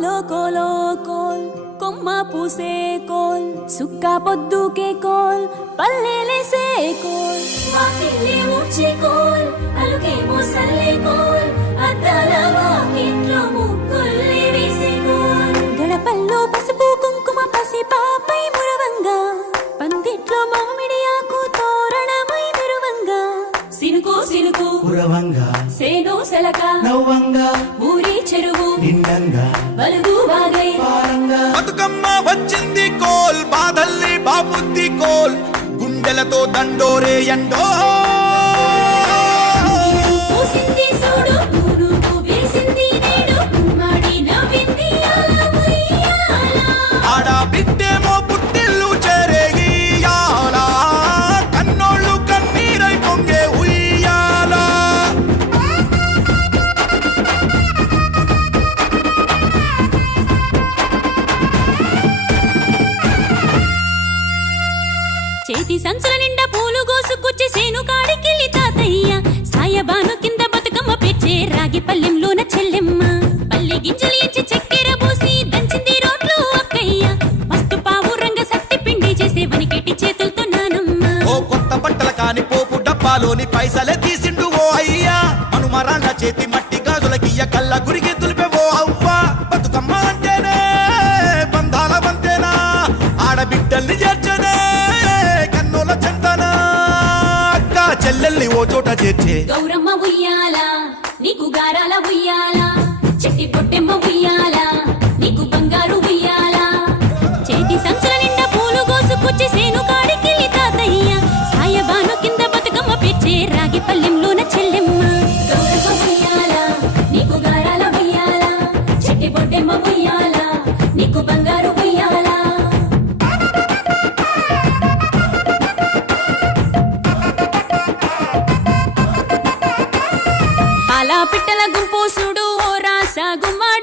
కోలో కోలో coal కొమ్మ పూసే coal సుక్క పొద్దుకే coal పల్లెలేసే coal వాకిల్లే ఊడ్చే coal అలుకేమో Salle coal అద్దాల వాకిట్లో ముగ్గుల్లే వేసే కోల్ గడపల్లో పసుపు కుంకుమ పసి పాపై మురవంగా పందిట్లో మామిడి ఆకు తోరణమై మెరువంగా సినుకు సినుకు కురవంగా సేను సెలక నవ్వంగా ఊరి చెరువు నిండంగా బలుగు వాగై పారంగా బతుకమ్మ వచ్చింది కోల్ బాధల్ని బాబుద్ది కోల్ గుండెలతో దండోరే ఎండో పూసింది సూడు పూనుకు వేసింది నేడు కుమ్మడి నవ్వింది అలా ఉయ్యాల ఆడ బిడ్డేమో పుట్టిల్లు చెరేగియాల కన్నోళ్ళు కన్నీరై పొంగే ఉయ్యాల చేతి సంచుల నిండా పూలు గోసుకొచ్చి సేను కాడికెళ్ళి తాతయ్య సాయబాను కింద బతుకమ్మ పెచ్చే రాగి పల్లెంలోన చెల్లెమ్మ పల్లె గింజలు ఎంచి చక్కెర పోసి దంచింది రోట్లు అక్కయ్య మస్తు పావు రంగ సత్తి పిండి చేసే వనికెట్టి చేతులతో నానమ్మ ఓ కొత్త బట్టల కాని పోపు డబ్బాలోని పైసలే తీసిండు ఓ అయ్యా మనుమరాళ్ళ చేతి మట్టి గాజులకియ్య కళ్ళ గురిగి తులిపే ఓ అవ్వ బతుకమ్మ అంటేనే బంధాల వంతేనా ఆడబిడ్డల్ని చేర్చనే కన్నుల చెంతనా అక్క చెల్లెల్ని ఓ చోట చేర్చే గౌరమ్మ ఉయ్యాల నీకు గారాల ఉయ్యాల చెట్టి పొట్టెమ్మ ఉయ్యాల నీకు బంగారు ఉయ్యాల చేతి సంచుల నిండా పూలు గోసుకొచ్చి సేను కాడికెళ్ళి తాతయ్య సాయబాను కింద బతుకమ్మ పెచ్చే రాగి పల్లెంలోన చెల్లెమ్మ గౌరమ్మ ఉయ్యాల నీకు గారాల ఉయ్యాల చెట్టి పొట్టెమ్మ ఉయ్యాల నీకు బంగారు ఉయ్యాల పాల పిట్టల గుంపు చూడు ఓ రాస గుమ్మడి